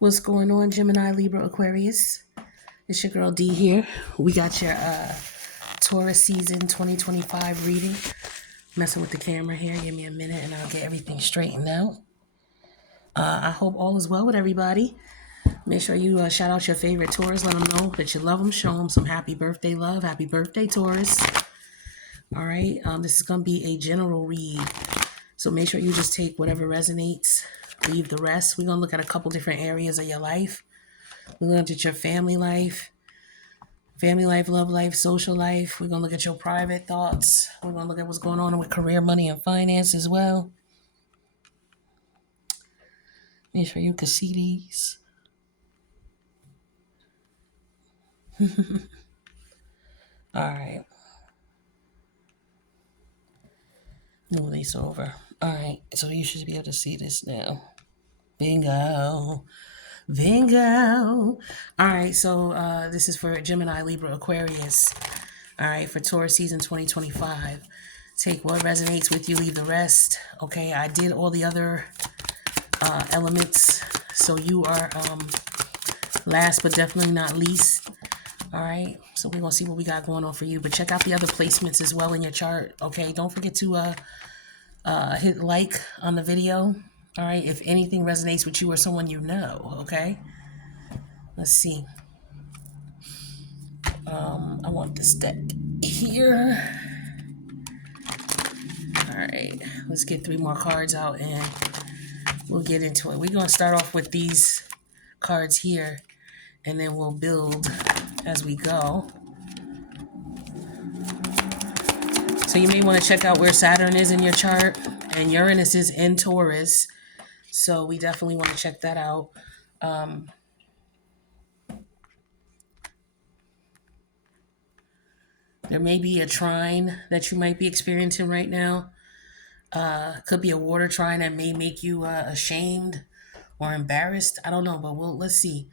What's going on, Gemini, Libra, Aquarius? It's your girl D here. We got your Taurus season 2025 reading. Messing with the camera here. Give me a minute and I'll get everything straightened out. I hope all is well with everybody. Make sure you shout out your favorite Taurus. Let them know that you love them. Show them some happy birthday love. Happy birthday, Taurus. All right. This is going to be a general read. So make sure you just take whatever resonates. Leave the rest. We're going to look at a couple different areas of your life. We're going to look at your family life, love life, social life. We're going to look at your private thoughts. We're going to look at what's going on with career, money, and finance as well. Make sure you can see these. All right. Move these over. All right. So you should be able to see this now. Bingo. All right. So this is for Gemini, Libra, Aquarius. All right. For Taurus season 2025. Take what resonates with you, leave the rest. Okay. I did all the other elements. So you are last but definitely not least. All right. So we're going to see what we got going on for you. But check out the other placements as well in your chart. Okay. Don't forget to hit like on the video. All right. If anything resonates with you or someone you know. Okay. Let's see. I want this deck here. All right. Let's get 3 more cards out and we'll get into it. We're going to start off with these cards here and then we'll build as we go. So you may want to check out where Saturn is in your chart and Uranus is in Taurus. So we definitely want to check that out. There may be a trine that you might be experiencing right now. Could be a water trine that may make you ashamed or embarrassed. I don't know, but let's see.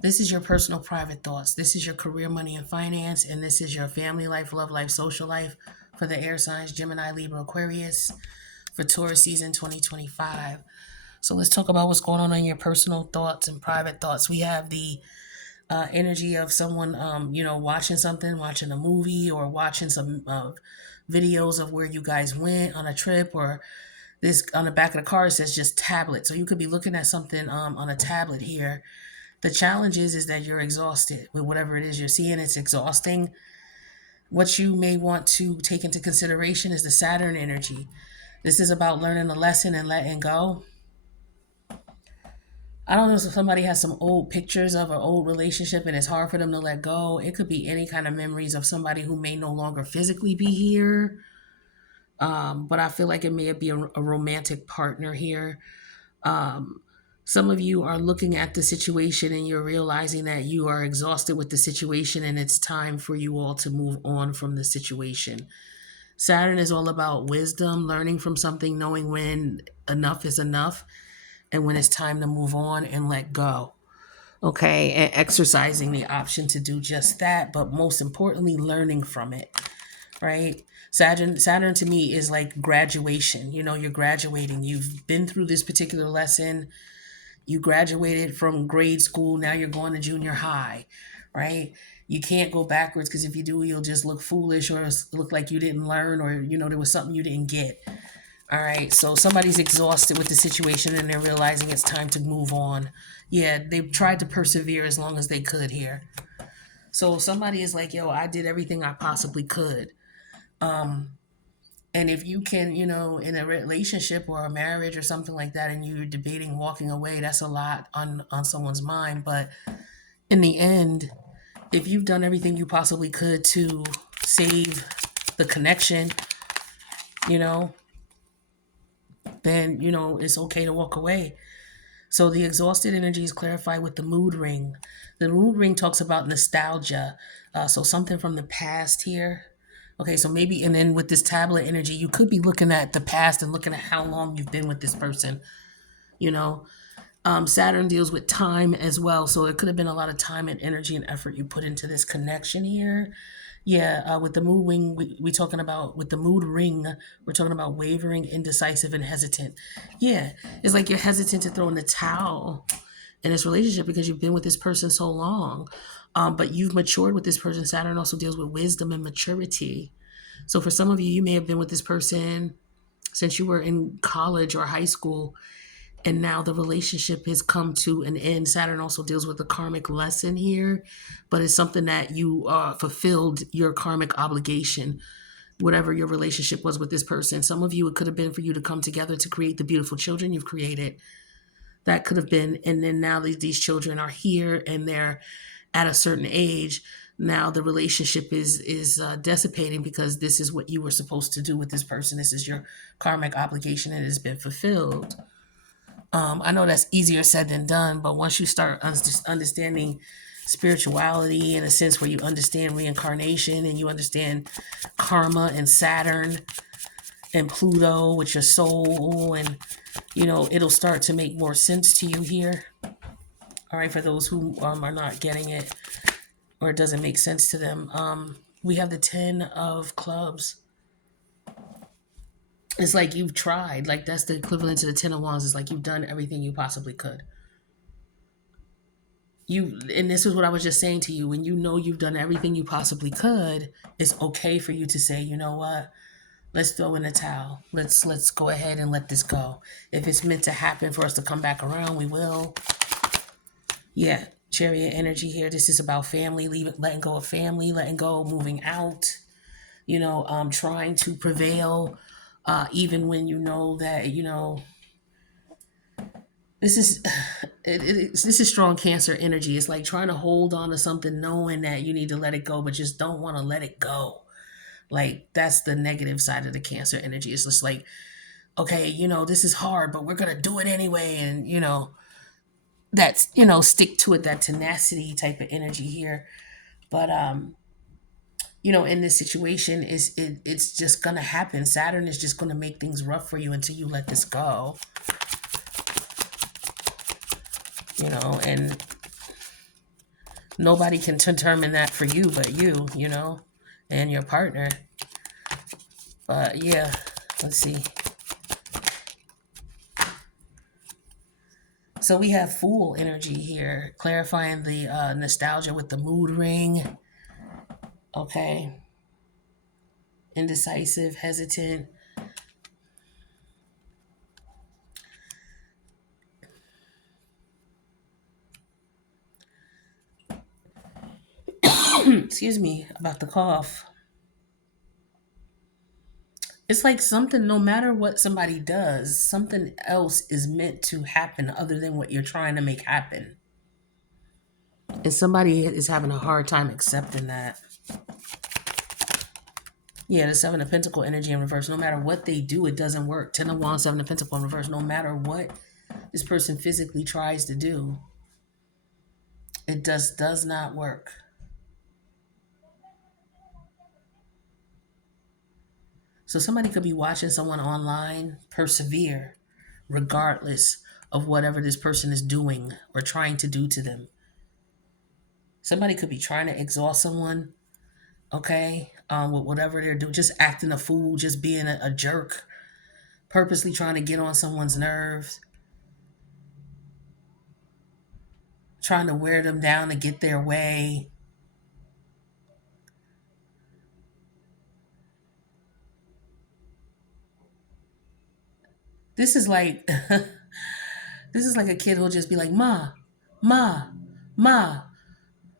This is your personal private thoughts. This is your career, money, and finance. And this is your family life, love life, social life for the air signs, Gemini, Libra, Aquarius for Taurus season 2025. So let's talk about what's going on in your personal thoughts and private thoughts. We have the energy of someone, watching something, watching a movie or watching some videos of where you guys went on a trip, or this on the back of the car says just tablet. So you could be looking at something on a tablet here. The challenge is that you're exhausted with whatever it is you're seeing. It's exhausting. What you may want to take into consideration is the Saturn energy. This is about learning a lesson and letting go. I don't know if somebody has some old pictures of an old relationship and it's hard for them to let go. It could be any kind of memories of somebody who may no longer physically be here. But I feel like it may be a romantic partner here. Some of you are looking at the situation and you're realizing that you are exhausted with the situation and it's time for you all to move on from the situation. Saturn is all about wisdom, learning from something, knowing when enough is enough and when it's time to move on and let go. Okay, and exercising the option to do just that, but most importantly, learning from it, right? Saturn to me is like graduation. You're graduating. You've been through this particular lesson. You graduated from grade school. Now you're going to junior high, right? You can't go backwards because if you do, you'll just look foolish or look like you didn't learn or, there was something you didn't get. All right, so somebody's exhausted with the situation and they're realizing it's time to move on. Yeah, they've tried to persevere as long as they could here. So somebody is like, yo, I did everything I possibly could. And if you can, in a relationship or a marriage or something like that, and you're debating walking away, that's a lot on someone's mind. But in the end, if you've done everything you possibly could to save the connection, then, it's okay to walk away. So the exhausted energy is clarified with the mood ring. The mood ring talks about nostalgia. So something from the past here. Okay, so maybe, and then with this tablet energy, you could be looking at the past and looking at how long you've been with this person. Saturn deals with time as well. So it could have been a lot of time and energy and effort you put into this connection here. Yeah, with the mood ring, we talking about, with the mood ring, we're talking about wavering, indecisive, and hesitant. Yeah, it's like you're hesitant to throw in the towel in this relationship because you've been with this person so long. But you've matured with this person. Saturn also deals with wisdom and maturity. So for some of you, you may have been with this person since you were in college or high school, and now the relationship has come to an end. Saturn also deals with the karmic lesson here, but it's something that you fulfilled your karmic obligation, whatever your relationship was with this person. Some of you, it could have been for you to come together to create the beautiful children you've created. That could have been, and then now these children are here and they're at a certain age. Now the relationship is dissipating because this is what you were supposed to do with this person. This is your karmic obligation and it has been fulfilled. I know that's easier said than done, but once you start understanding spirituality in a sense where you understand reincarnation and you understand karma and Saturn and Pluto with your soul, and it'll start to make more sense to you here. All right, for those who are not getting it or it doesn't make sense to them, we have the 10 of clubs. It's like you've tried. Like that's the equivalent to the 10 of wands. It's like you've done everything you possibly could. And this is what I was just saying to you. When you know you've done everything you possibly could, it's okay for you to say, you know what? Let's throw in the towel. Let's go ahead and let this go. If it's meant to happen for us to come back around, we will. Yeah, Chariot energy here. This is about family, letting go of family, letting go, moving out. Trying to prevail, even when you know that this is this is strong Cancer energy. It's like trying to hold on to something, knowing that you need to let it go, but just don't want to let it go. Like that's the negative side of the Cancer energy. It's just like, okay, this is hard, but we're gonna do it anyway, and that's stick to it, that tenacity type of energy here. But in this situation, it's just gonna happen. Saturn is just gonna make things rough for you until you let this go. And nobody can determine that for you but you, and your partner. But yeah, let's see. So we have Fool energy here, clarifying the nostalgia with the mood ring. Okay. Indecisive, hesitant. Excuse me about the cough. It's like something, no matter what somebody does, something else is meant to happen other than what you're trying to make happen. And somebody is having a hard time accepting that. Yeah, the Seven of Pentacle energy in reverse. No matter what they do, it doesn't work. 10 of Wands, Seven of Pentacle in reverse. No matter what this person physically tries to do, it does not work. So somebody could be watching someone online persevere regardless of whatever this person is doing or trying to do to them. Somebody could be trying to exhaust someone, okay, with whatever they're doing, just acting a fool, just being a jerk, purposely trying to get on someone's nerves, trying to wear them down to get their way. This is like this is like a kid who'll just be like, "Ma, ma, ma,"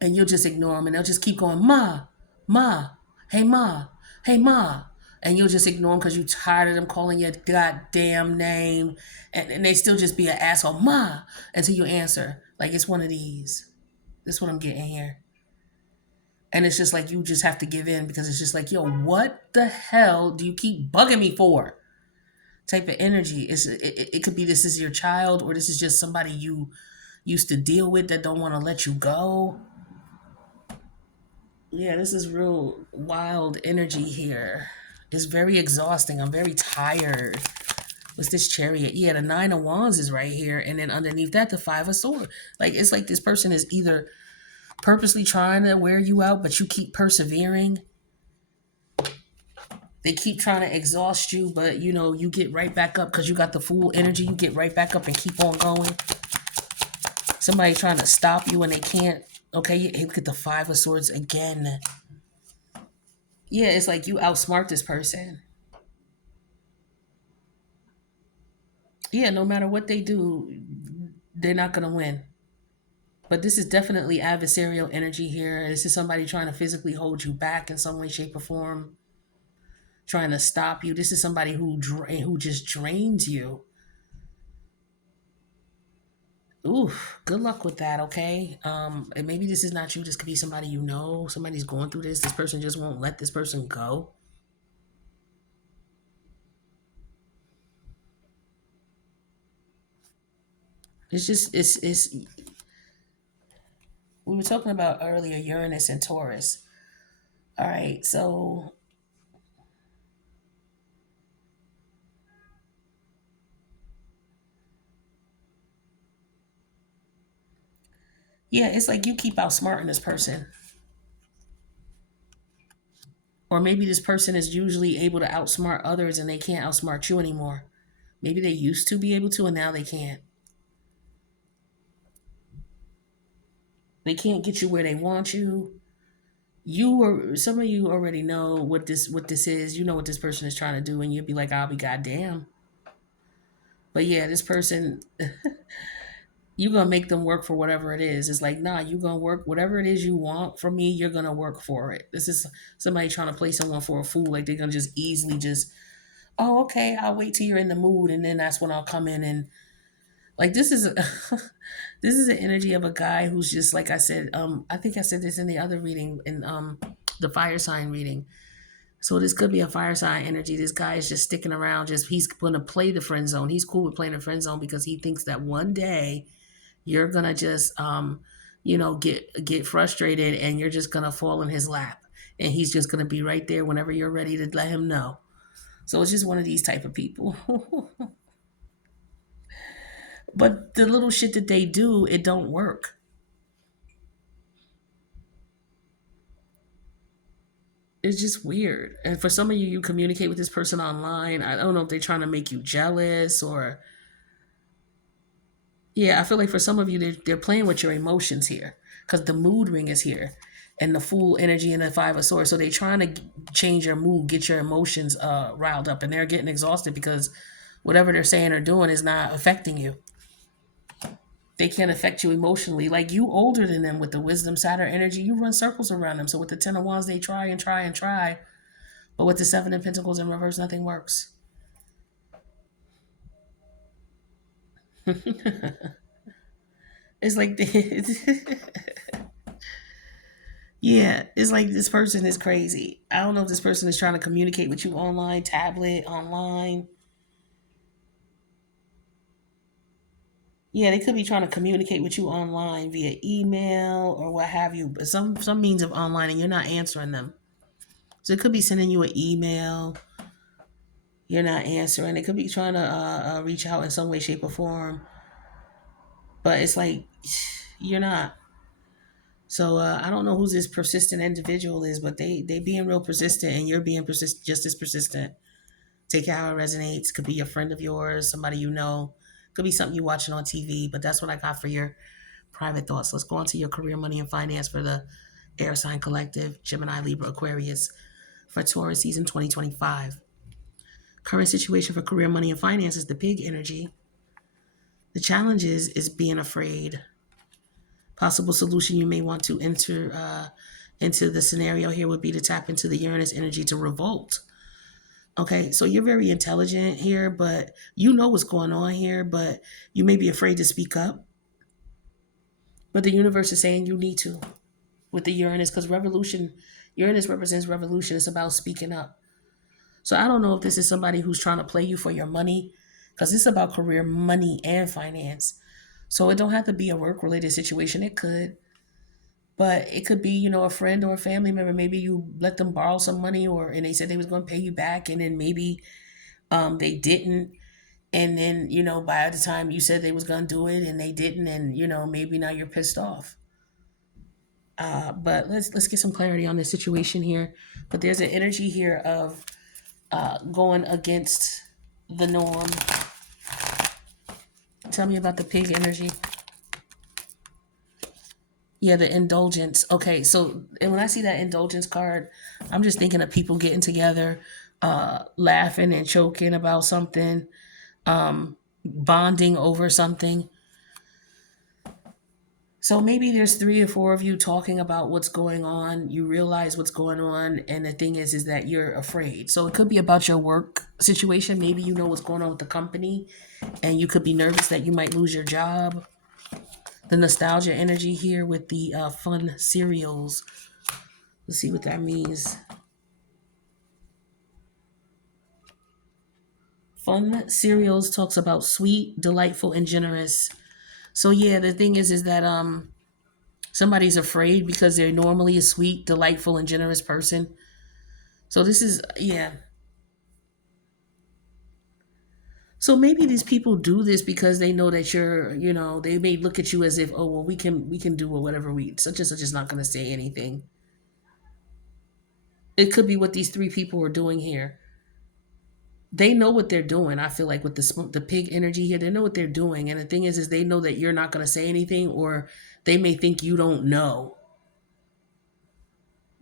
and you'll just ignore them, and they'll just keep going, "Ma, ma, hey ma, hey ma," and you'll just ignore them because you're tired of them calling your goddamn name, and they still just be an asshole, "Ma," until you answer. Like it's one of these. This is what I'm getting here. And it's just like you just have to give in because it's just like, yo, what the hell do you keep bugging me for? Type of energy. It could be this is your child or this is just somebody you used to deal with that don't want to let you go. Yeah, this is real wild energy here. It's very exhausting. I'm very tired. What's this Chariot? Yeah, the Nine of Wands is right here. And then underneath that, the Five of Swords. Like, it's like this person is either purposely trying to wear you out, but you keep persevering. They keep trying to exhaust you, but you get right back up because you got the Fool energy. You get right back up and keep on going. Somebody trying to stop you and they can't. Okay, you look at the Five of Swords again. Yeah, it's like you outsmart this person. Yeah, no matter what they do, they're not gonna win. But this is definitely adversarial energy here. This is somebody trying to physically hold you back in some way, shape, or form, trying to stop you. This is somebody who just drains you. Ooh, good luck with that, okay? And maybe this is not you. This could be somebody you know. Somebody's going through this. This person just won't let this person go. It's we were talking about earlier Uranus and Taurus. All right, so yeah, it's like you keep outsmarting this person. Or maybe this person is usually able to outsmart others and they can't outsmart you anymore. Maybe they used to be able to and now they can't. They can't get you where they want you. You or some of you already know what this is. You know what this person is trying to do, and you'll be like, "I'll be goddamn." But yeah, this person, you gonna make them work for whatever it is. It's like, nah, you gonna work whatever it is you want from me. You're gonna work for it. This is somebody trying to play someone for a fool. Like they're gonna just easily just, oh, okay, I'll wait till you're in the mood, and then that's when I'll come in and like this is a, this is the energy of a guy who's just like I said. I think I said this in the other reading in the fire sign reading. So this could be a fire sign energy. This guy is just sticking around. Just he's gonna play the friend zone. He's cool with playing the friend zone because he thinks that one day you're gonna just get frustrated and you're just gonna fall in his lap, and he's just gonna be right there whenever you're ready to let him know. So it's just one of these type of people. But the little shit that they do, it don't work. It's just weird. And for some of you, you communicate with this person online. I don't know if they're trying to make you jealous or yeah. I feel like for some of you, they're playing with your emotions here because the mood ring is here, and the Fool energy and the Five of Swords. So they're trying to change your mood, get your emotions riled up, and they're getting exhausted because whatever they're saying or doing is not affecting you. They can't affect you emotionally. Like you older than them with the Wisdom Saturn energy, you run circles around them. So with the Ten of Wands, they try and try and try, but with the Seven of Pentacles in reverse, nothing works. It's like yeah, it's like this person is crazy. I don't know if this person is trying to communicate with you online, tablet, online. Yeah, they could be trying to communicate with you online via email or what have you, but some means of online, and you're not answering them. So it could be sending you an email, you're not answering. It could be trying to reach out in some way, shape, or form, but it's like you're not. So I don't know who this persistent individual is, but they being real persistent, and you're being just as persistent. Take it how it resonates. Could be a friend of yours, somebody you know. Could be something you're watching on TV. But that's what I got for your private thoughts. Let's go on to your career, money, and finance for the Air Sign Collective, Gemini, Libra, Aquarius for Taurus season 2025. Current situation for career, money, and finance is the pig energy. The challenge is being afraid. Possible solution you may want to enter into the scenario here would be to tap into the Uranus energy to revolt. Okay, so you're very intelligent here, but you know what's going on here, but you may be afraid to speak up. But the universe is saying you need to with the Uranus because Uranus represents revolution. It's about speaking up. So I don't know if this is somebody who's trying to play you for your money because it's about career, money, and finance. So it don't have to be a work related situation. It could, but it could be a friend or a family member. Maybe you let them borrow some money, or and they said they was going to pay you back, and then maybe they didn't, and then by the time you said they was going to do it and they didn't, and maybe now you're pissed off. But let's get some clarity on this situation here. But there's an energy here of going against the norm. Tell me about the pig energy. Yeah, the indulgence. Okay, so and when I see that indulgence card, I'm just thinking of people getting together, laughing and choking about something, bonding over something. So maybe there's three or four of you talking about what's going on. You realize what's going on, and the thing is that you're afraid. So it could be about your work situation. Maybe you know what's going on with the company, and you could be nervous that you might lose your job. The nostalgia energy here with the fun cereals. Let's see what that means. Fun cereals talks about sweet, delightful, and generous. So yeah, the thing is that somebody's afraid because they're normally a sweet, delightful, and generous person. So this is yeah. So maybe these people do this because they know that they may look at you as if, oh well, we can do whatever we such and such is not going to say anything. It could be what these three people are doing here. They know what they're doing. I feel like with the pig energy here, they know what they're doing, and the thing is they know that you're not going to say anything, or they may think you don't know.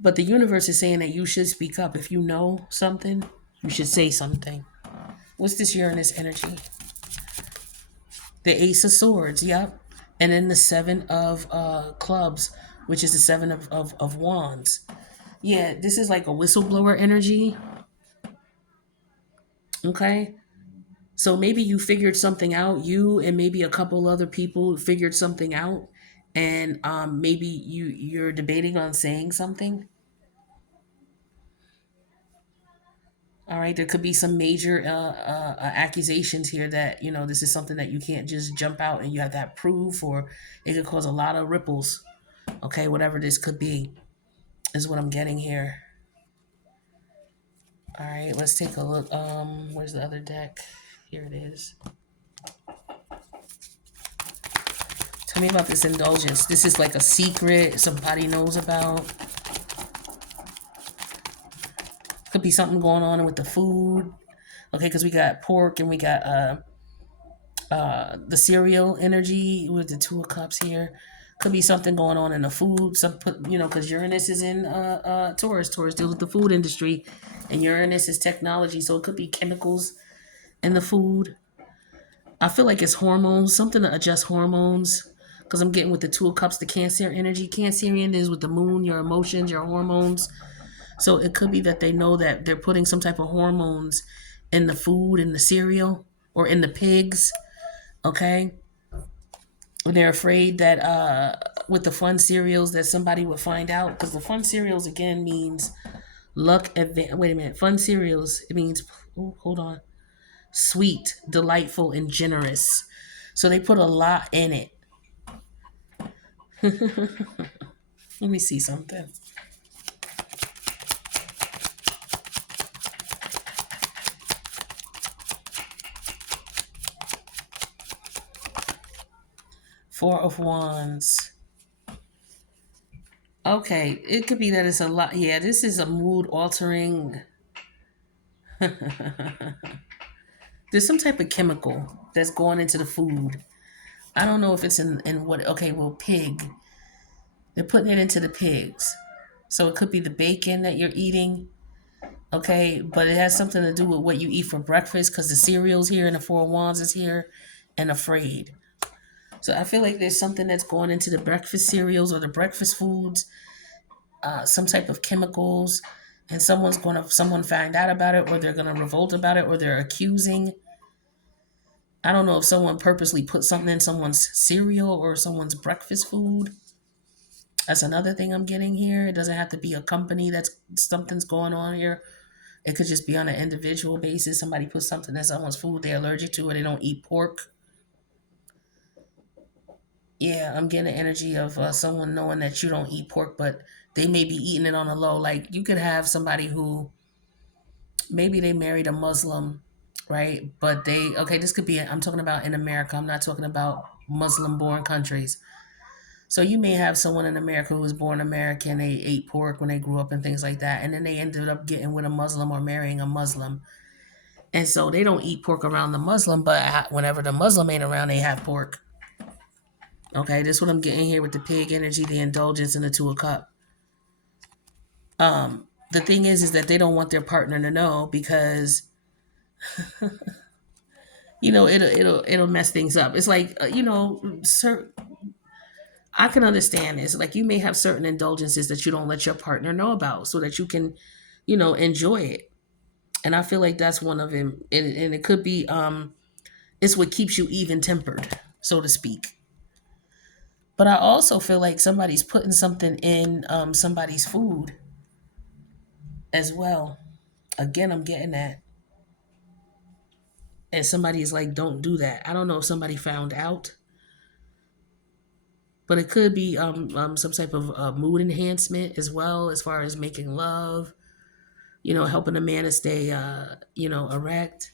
But the universe is saying that you should speak up. If you know something, you should say something. What's this Uranus energy? The Ace of Swords, yep. And then the Seven of Clubs, which is the Seven of Wands. Yeah, this is like a whistleblower energy. Okay. So maybe you figured something out, you and maybe a couple other people figured something out, and maybe you're debating on saying something. All right, there could be some major accusations here that this is something that you can't just jump out and you have to have proof, or it could cause a lot of ripples. Okay, whatever this could be is what I'm getting here. All right, let's take a look. Where's the other deck? Here it is. Tell me about this indulgence. This is like a secret somebody knows about. Could be something going on with the food. Okay, because we got pork and we got the cereal energy with the Two of Cups here. Could be something going on in the food. Because Uranus is in Taurus. Taurus deals with the food industry, and Uranus is technology. So it could be chemicals in the food. I feel like it's hormones, something to adjust hormones. Because I'm getting with the Two of Cups, the Cancer energy. Cancerian is with the moon, your emotions, your hormones. So it could be that they know that they're putting some type of hormones in the food, in the cereal, or in the pigs. Okay. And they're afraid that with the fun cereals that somebody would find out, because the fun cereals again means luck advance. Wait a minute, fun cereals. It means hold on, sweet, delightful, and generous. So they put a lot in it. Let me see something. Four of Wands. Okay, it could be that it's a lot. Yeah, this is a mood altering. There's some type of chemical that's going into the food. I don't know if it's in what. Okay, well, pig. They're putting it into the pigs. So it could be the bacon that you're eating. Okay, but it has something to do with what you eat for breakfast because the cereal's here and the Four of Wands is here and afraid. So I feel like there's something that's going into the breakfast cereals or the breakfast foods, some type of chemicals, and someone find out about it, or they're gonna revolt about it, or they're accusing. I don't know if someone purposely put something in someone's cereal or someone's breakfast food. That's another thing I'm getting here. It doesn't have to be a company that's something's going on here. It could just be on an individual basis. Somebody put something in someone's food they're allergic to, or they don't eat pork. Yeah, I'm getting the energy of someone knowing that you don't eat pork, but they may be eating it on the low. Like you could have somebody who maybe they married a Muslim, right? But okay, this could be, I'm talking about in America. I'm not talking about Muslim born countries. So you may have someone in America who was born American, they ate pork when they grew up and things like that, and then they ended up getting with a Muslim or marrying a Muslim. And so they don't eat pork around the Muslim, but whenever the Muslim ain't around, they have pork. Okay, this is what I'm getting here with the pig energy, the indulgence, and the two of cup. The thing is that they don't want their partner to know because it'll mess things up. It's like I can understand this. Like you may have certain indulgences that you don't let your partner know about, so that you can, enjoy it. And I feel like that's one of them. And it could be it's what keeps you even tempered, so to speak. But I also feel like somebody's putting something in somebody's food as well. Again, I'm getting that. And somebody is like, don't do that. I don't know if somebody found out, but it could be some type of mood enhancement as well, as far as making love, helping a man to stay, erect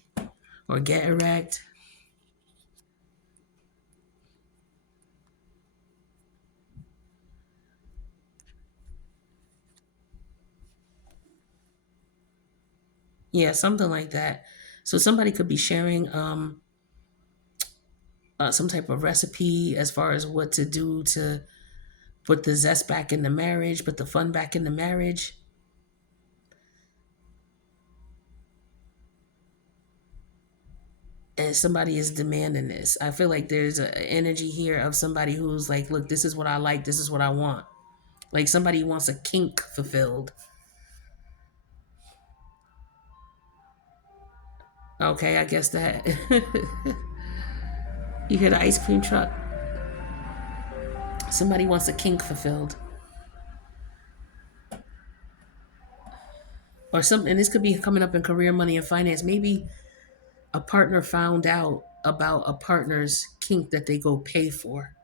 or get erect. Yeah, something like that. So somebody could be sharing some type of recipe as far as what to do to put the zest back in the marriage, put the fun back in the marriage. And somebody is demanding this. I feel like there's an energy here of somebody who's like, look, this is what I like, this is what I want. Like somebody wants a kink fulfilled. Okay, I guess that. You hear the ice cream truck? Somebody wants a kink fulfilled. Or something, and this could be coming up in career, money, and finance. Maybe a partner found out about a partner's kink that they go pay for.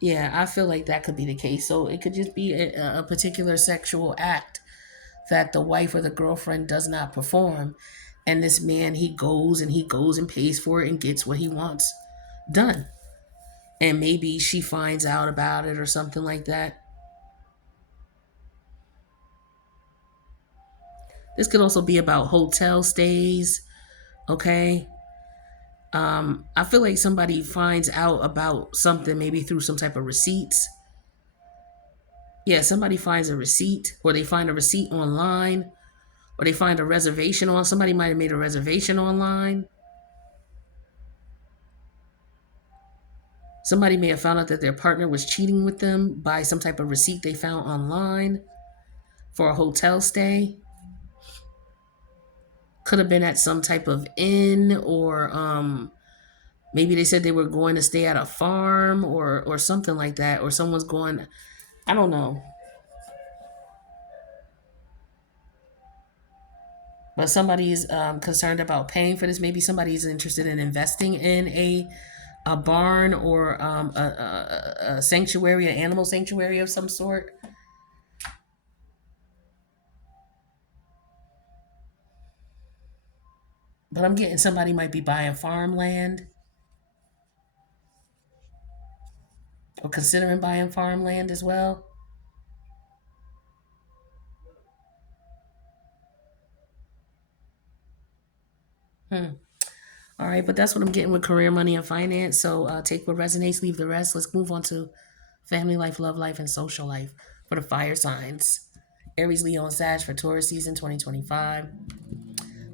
Yeah, I feel like that could be the case. So it could just be a particular sexual act that the wife or the girlfriend does not perform. And this man, he goes and pays for it and gets what he wants done. And maybe she finds out about it or something like that. This could also be about hotel stays. Okay. I feel like somebody finds out about something maybe through some type of receipts. Yeah, somebody finds a receipt, or they find a receipt online, or they find a reservation on. Somebody might have made a reservation online. Somebody may have found out that their partner was cheating with them by some type of receipt they found online for a hotel stay. Could have been at some type of inn, or maybe they said they were going to stay at a farm, or something like that, or someone's going. I don't know, but somebody's concerned about paying for this. Maybe somebody's interested in investing in a barn, or a sanctuary, an animal sanctuary of some sort. But I'm getting somebody might be buying farmland or considering buying farmland as well. Hmm. All right, but that's what I'm getting with career, money, and finance. So take what resonates, leave the rest. Let's move on to family life, love life, and social life for the fire signs. Aries, Leo, and Sag for Taurus season 2025.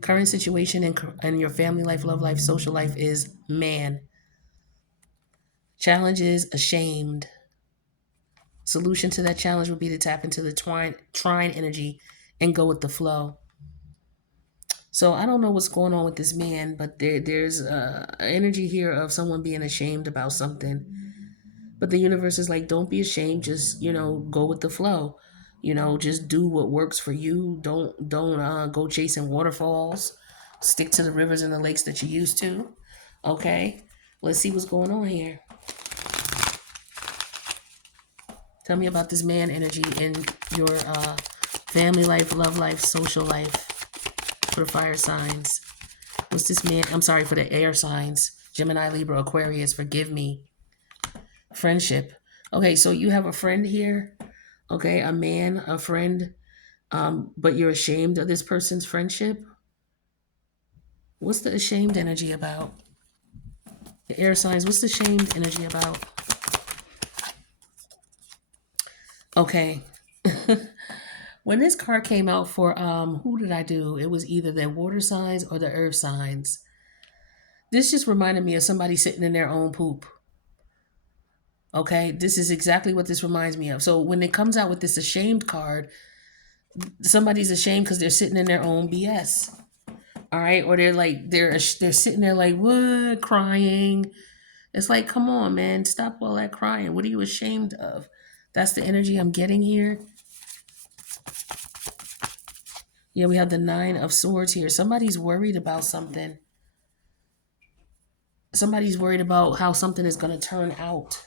Current situation in your family life, love life, social life is man. Challenge is ashamed. Solution to that challenge would be to tap into the trine energy and go with the flow. So I don't know what's going on with this man, but there's energy here of someone being ashamed about something. But the universe is like, don't be ashamed. Just go with the flow. Just do what works for you. Don't go chasing waterfalls. Stick to the rivers and the lakes that you used to. Okay, let's see what's going on here. Tell me about this man energy in your family life, love life, social life for the fire signs. What's this man? I'm sorry, for the air signs. Gemini, Libra, Aquarius, forgive me. Friendship. Okay, so you have a friend here. Okay, a man, a friend, but you're ashamed of this person's friendship. What's the ashamed energy about? Air signs, what's the shamed energy about? Okay. When this card came out for who did I do? It was either the water signs or the earth signs. This just reminded me of somebody sitting in their own poop. Okay, this is exactly what this reminds me of. So when it comes out with this ashamed card, somebody's ashamed because they're sitting in their own BS. All right, or they're sitting there like what, crying. It's like, come on, man, stop all that crying. What are you ashamed of? That's the energy I'm getting here. Yeah, we have the Nine of Swords here. Somebody's worried about something. Somebody's worried about how something is going to turn out.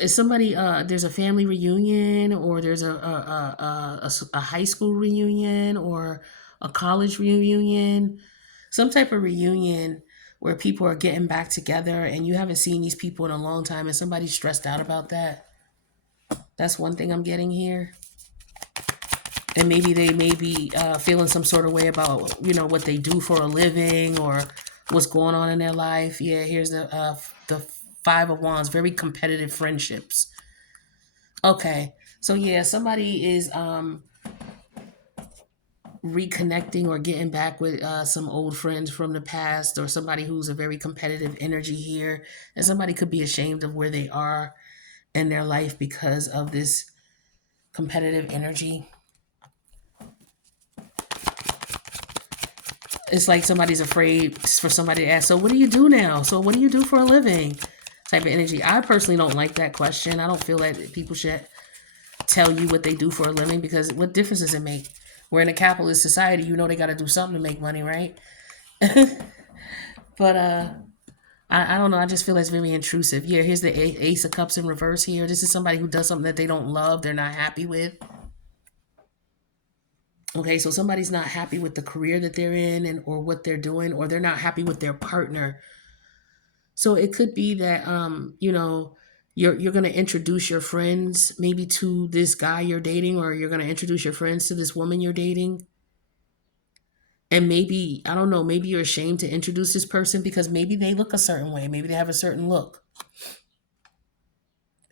Is somebody there's a family reunion, or there's a high school reunion, or a college reunion, some type of reunion where people are getting back together and you haven't seen these people in a long time and somebody's stressed out about that. That's one thing I'm getting here. And maybe they may be feeling some sort of way about what they do for a living or what's going on in their life. Yeah, here's the Five of Wands, very competitive friendships. Okay, so yeah, somebody is reconnecting or getting back with some old friends from the past, or somebody who's a very competitive energy here, and somebody could be ashamed of where they are in their life because of this competitive energy. It's like somebody's afraid for somebody to ask, so what do you do now? So what do you do for a living? Type of energy. I personally don't like that question. I don't feel that people should tell you what they do for a living, because what difference does it make? We're in a capitalist society. They got to do something to make money, right? But I don't know. I just feel it's very intrusive. Yeah, here's the Ace of Cups in reverse here. This is somebody who does something that they don't love, they're not happy with. Okay, so somebody's not happy with the career that they're in, and or what they're doing, or they're not happy with their partner. So it could be that you're going to introduce your friends maybe to this guy you're dating, or you're going to introduce your friends to this woman you're dating. And maybe, I don't know, maybe you're ashamed to introduce this person because maybe they look a certain way, maybe they have a certain look,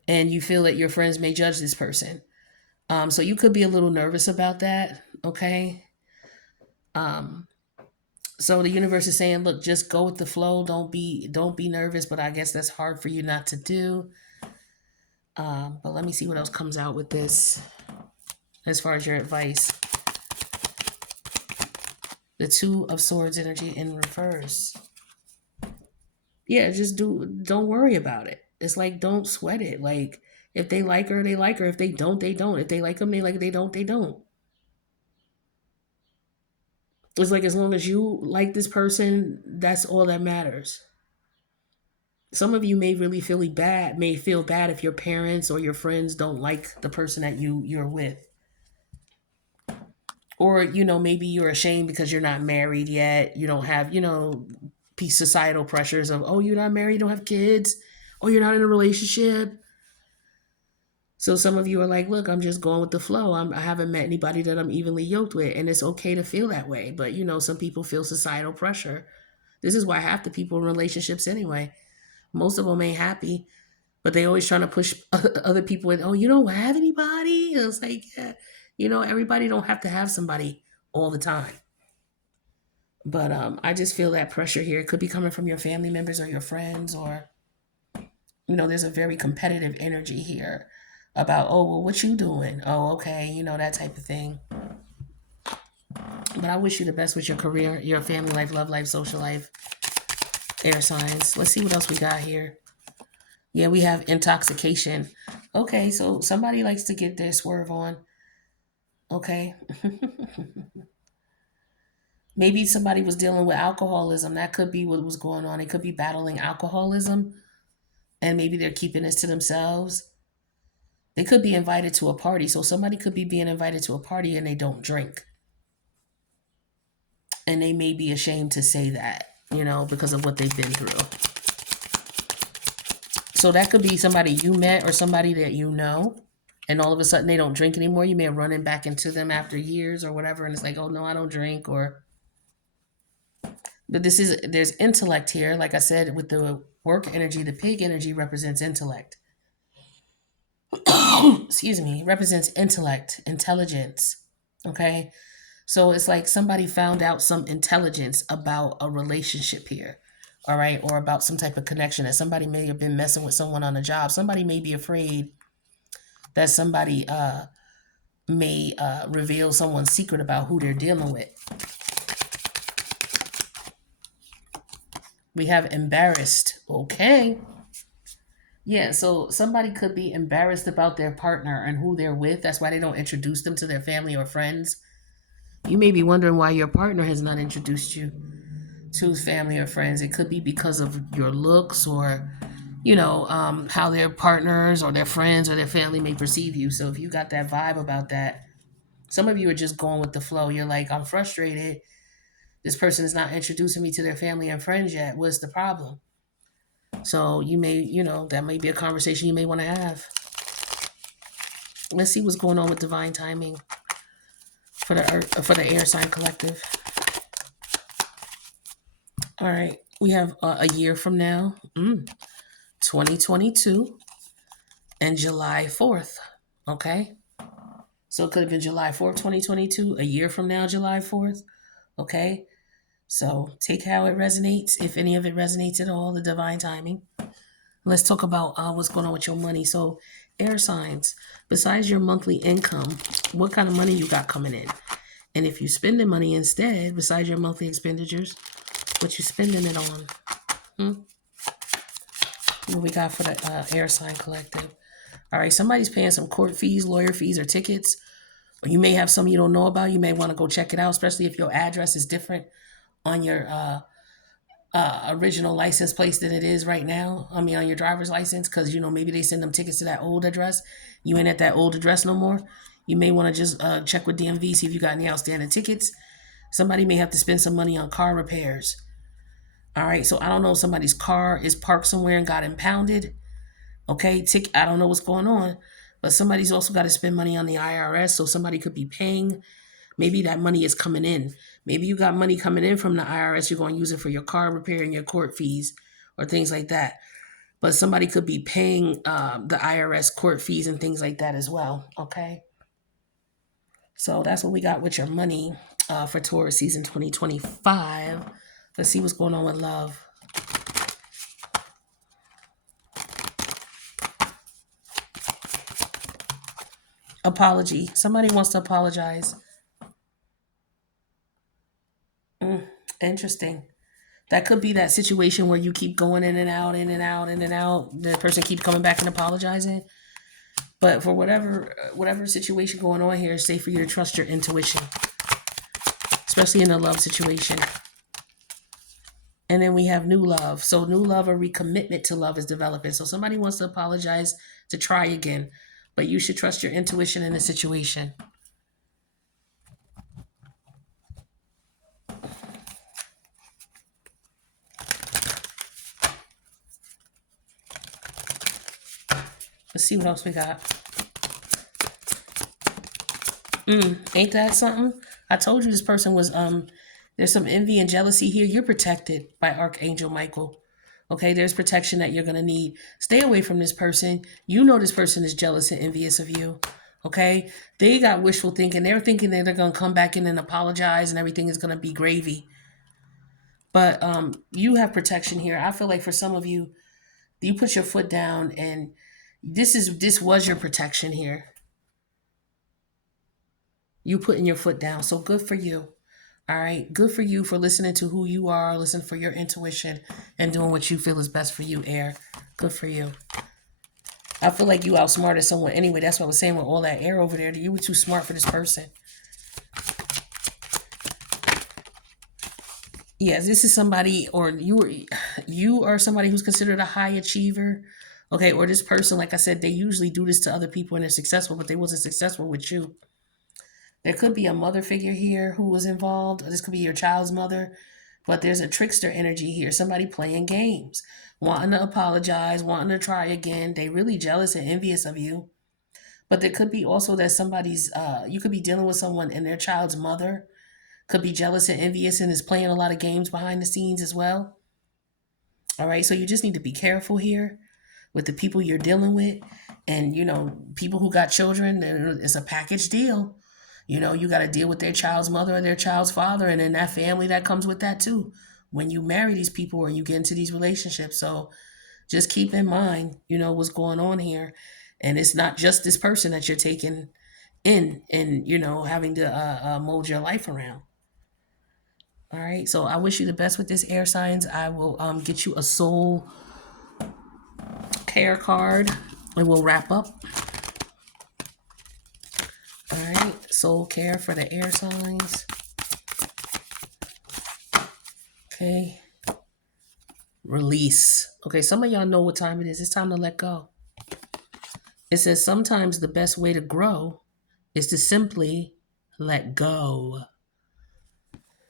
and you feel that your friends may judge this person. So you could be a little nervous about that. Okay. Um, so the universe is saying, look, just go with the flow. Don't be nervous. But I guess that's hard for you not to do. But let me see what else comes out with this as far as your advice. The Two of Swords energy in reverse. Yeah, just don't worry about it. It's like, don't sweat it. Like, if they like her, they like her. If they don't, they don't. If they like them, they like. If they don't, they don't. It's like, as long as you like this person, that's all that matters. Some of you may feel bad if your parents or your friends don't like the person that you're with. Or, maybe you're ashamed because you're not married yet. You don't have, societal pressures of, oh, you're not married, you don't have kids, or you're not in a relationship. So some of you are like, look, I'm just going with the flow. I haven't met anybody that I'm evenly yoked with. And it's okay to feel that way. But, some people feel societal pressure. This is why half the people in relationships anyway, most of them ain't happy, but they always trying to push other people in. Oh, you don't have anybody? And it's like, yeah, everybody don't have to have somebody all the time. But I just feel that pressure here. It could be coming from your family members or your friends, or there's a very competitive energy here about, oh, well, what you doing? Oh, okay, that type of thing. But I wish you the best with your career, your family life, love life, social life, air signs. Let's see what else we got here. Yeah, we have intoxication. Okay, so somebody likes to get their swerve on. Okay. Maybe somebody was dealing with alcoholism. That could be what was going on. It could be battling alcoholism, and maybe they're keeping this to themselves. They could be invited to a party. So somebody could be being invited to a party and they don't drink. And they may be ashamed to say that, because of what they've been through. So that could be somebody you met or somebody that you know, and all of a sudden they don't drink anymore. You may have running back into them after years or whatever, and it's like, oh no, I don't drink. Or But there's intellect here. Like I said, with the work energy, the pig energy represents intellect. Excuse me, represents intellect, intelligence. Okay. So it's like somebody found out some intelligence about a relationship here. All right. Or about some type of connection that somebody may have been messing with someone on a job. Somebody may be afraid that somebody may reveal someone's secret about who they're dealing with. We have embarrassed. Okay. Yeah, so somebody could be embarrassed about their partner and who they're with. That's why they don't introduce them to their family or friends. You may be wondering why your partner has not introduced you to his family or friends. It could be because of your looks or, how their partners or their friends or their family may perceive you. So if you got that vibe about that, some of you are just going with the flow. You're like, I'm frustrated. This person is not introducing me to their family and friends yet. What's the problem? So you may, that may be a conversation you may want to have. Let's see what's going on with divine timing for the Earth, for the air sign collective. All right, we have a year from now, 2022, and July 4th. Okay, so it could have been July 4th, 2022. A year from now, July 4th. Okay, so take how it resonates, if any of it resonates at all. The divine timing. Let's talk about what's going on with your money. So, air signs. Besides your monthly income, what kind of money you got coming in? And if you're spending money instead, besides your monthly expenditures, what you spending it on? What we got for the air sign collective? All right, somebody's paying some court fees, lawyer fees, or tickets. Or you may have some you don't know about. You may want to go check it out, especially if your address is different on your original license plate than it is right now. I mean, on your driver's license, because maybe they send them tickets to that old address. You ain't at that old address no more. You may want to just check with DMV, see if you got any outstanding tickets. Somebody may have to spend some money on car repairs. All right, so I don't know if somebody's car is parked somewhere and got impounded. Okay, I don't know what's going on, but somebody's also got to spend money on the IRS. So somebody could be paying. Maybe that money is coming in. Maybe you got money coming in from the IRS. You're going to use it for your car repair and your court fees or things like that. But somebody could be paying the IRS court fees and things like that as well. Okay. So that's what we got with your money for Taurus season 2025. Let's see what's going on with love. Apology. Somebody wants to apologize. Interesting. That could be that situation where you keep going in and out, in and out, in and out. The person keeps coming back and apologizing. But for whatever situation going on here, it's safe for you to trust your intuition, especially in a love situation. And then we have new love. So new love or recommitment to love is developing. So somebody wants to apologize to try again, but you should trust your intuition in the situation. Let's see what else we got. Ain't that something? I told you this person was there's some envy and jealousy here. You're protected by Archangel Michael. Okay, there's protection that you're gonna need. Stay away from this person. You know this person is jealous and envious of you. Okay? They got wishful thinking. They're thinking that they're gonna come back in and apologize and everything is gonna be gravy. But you have protection here. I feel like for some of you, you put your foot down and this was your protection here. You putting your foot down. So good for you. All right. Good for you for listening to who you are, listening for your intuition, and doing what you feel is best for you, air. Good for you. I feel like you outsmarted someone anyway. That's what I was saying with all that air over there. You were too smart for this person. Yes, this is somebody, or you are somebody who's considered a high achiever. Okay, or this person, like I said, they usually do this to other people and they're successful, but they wasn't successful with you. There could be a mother figure here who was involved. Or this could be your child's mother. But there's a trickster energy here. Somebody playing games, wanting to apologize, wanting to try again. They really jealous and envious of you. But there could be also that you could be dealing with someone and their child's mother Could be jealous and envious and is playing a lot of games behind the scenes as well. All right, so you just need to be careful here with the people you're dealing with. And, people who got children, it's a package deal. You got to deal with their child's mother or their child's father, and then that family that comes with that too when you marry these people or you get into these relationships. So just keep in mind, what's going on here. And it's not just this person that you're taking in and, having to mold your life around. All right. So I wish you the best with this air signs. I will get you a soul care card and we'll wrap up. All right. Soul care for the air signs. Okay. Release. Okay. Some of y'all know what time it is. It's time to let go. It says sometimes the best way to grow is to simply let go.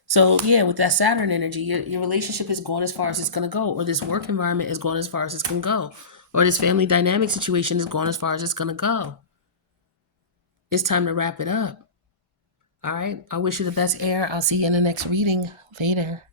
So yeah, with that Saturn energy, your relationship is going as far as it's going to go, or this work environment is going as far as it's going to go, or this family dynamic situation is going as far as it's going to go. It's time to wrap it up. All right. I wish you the best air. I'll see you in the next reading. Later.